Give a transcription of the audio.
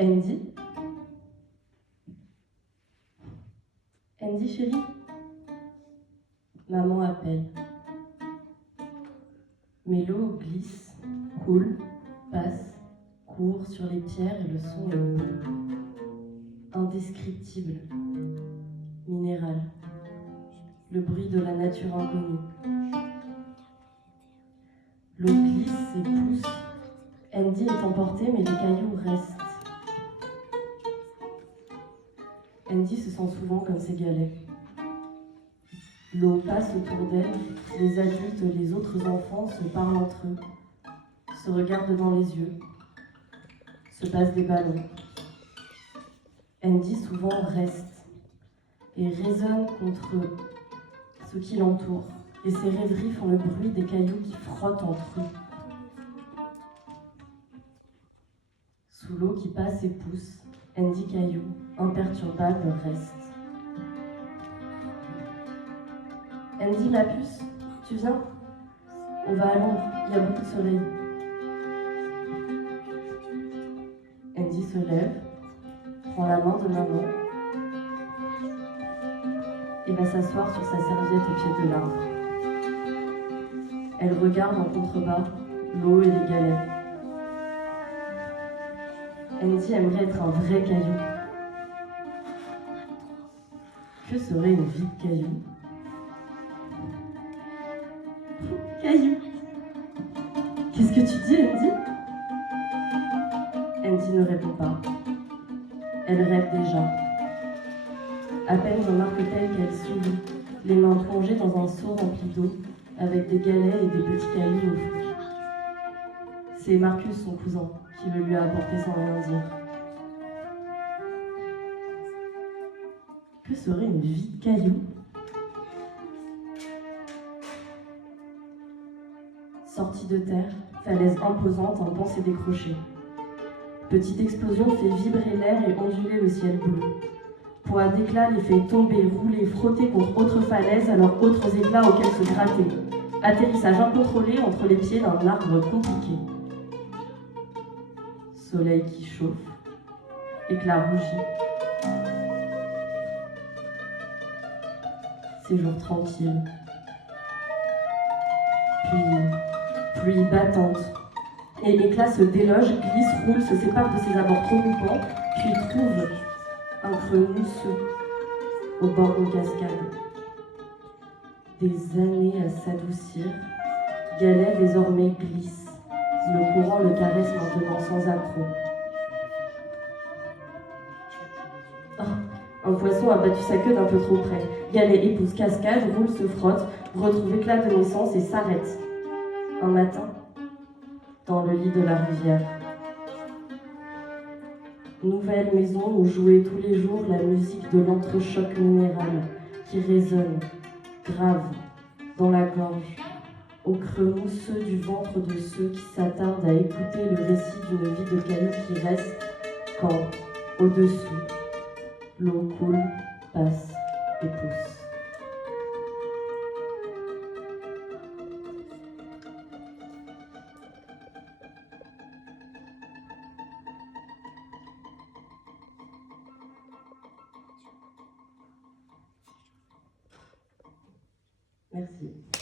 Andy? Andy, chérie? Maman appelle. Mais l'eau glisse, coule, passe, court sur les pierres et le son est beau. Indescriptible, minéral. Le bruit de la nature inconnue. L'eau glisse et pousse. Andy est emporté, mais les cailloux restent. Andy se sent souvent comme ces galets. L'eau passe autour d'elle, les adultes, les autres enfants se parlent entre eux, se regardent dans les yeux, se passent des ballons. Andy souvent reste et résonne contre ce qui l'entoure, et ses rêveries font le bruit des cailloux qui frottent entre eux. Sous l'eau qui passe et pousse, Andy Caillou, imperturbable, reste. Andy, ma puce, tu viens? On va à Londres, il y a beaucoup de soleil. Andy se lève, prend la main de maman et va s'asseoir sur sa serviette au pied de l'arbre. Elle regarde en contrebas l'eau et les galets. Andy aimerait être un vrai caillou. Que serait une vie de caillou? Caillou! Qu'est-ce que tu dis, Andy? Andy ne répond pas. Elle rêve déjà. À peine remarque-t-elle qu'elle sourit, les mains plongées dans un seau rempli d'eau, avec des galets et des petits cailloux au fond. C'est Marcus, son cousin, qui le lui a apporté sans rien dire. Que serait une vie de caillou? Sortie de terre, falaise imposante, un pan s'est décroché. Petite explosion fait vibrer l'air et onduler le ciel bleu. Poids d'éclats les fait tomber, rouler, frotter contre autres falaises, alors autres éclats auxquels se gratter. Atterrissage incontrôlé entre les pieds d'un arbre compliqué. Soleil qui chauffe, éclat rougi. Séjour tranquille. Puis, pluie battante. Et l'éclat se déloge, glisse, roule, se sépare de ses abords trop mouvants, puis trouve un creux mousseux au bord d'une cascade. Des années à s'adoucir, Galet désormais glisse. Le courant le caresse maintenant sans accroc. Oh, un poisson a battu sa queue d'un peu trop près. Galet épouse cascade, roule, se frotte, retrouve éclat de naissance et s'arrête. Un matin, dans le lit de la rivière. Nouvelle maison où jouait tous les jours la musique de l'entrechoc minéral qui résonne, grave, dans la gorge, au creux mousseux du ventre de ceux qui s'attardent à écouter le récit d'une vie de caillou qui reste quand, au-dessous, l'eau coule, passe et pousse. Merci.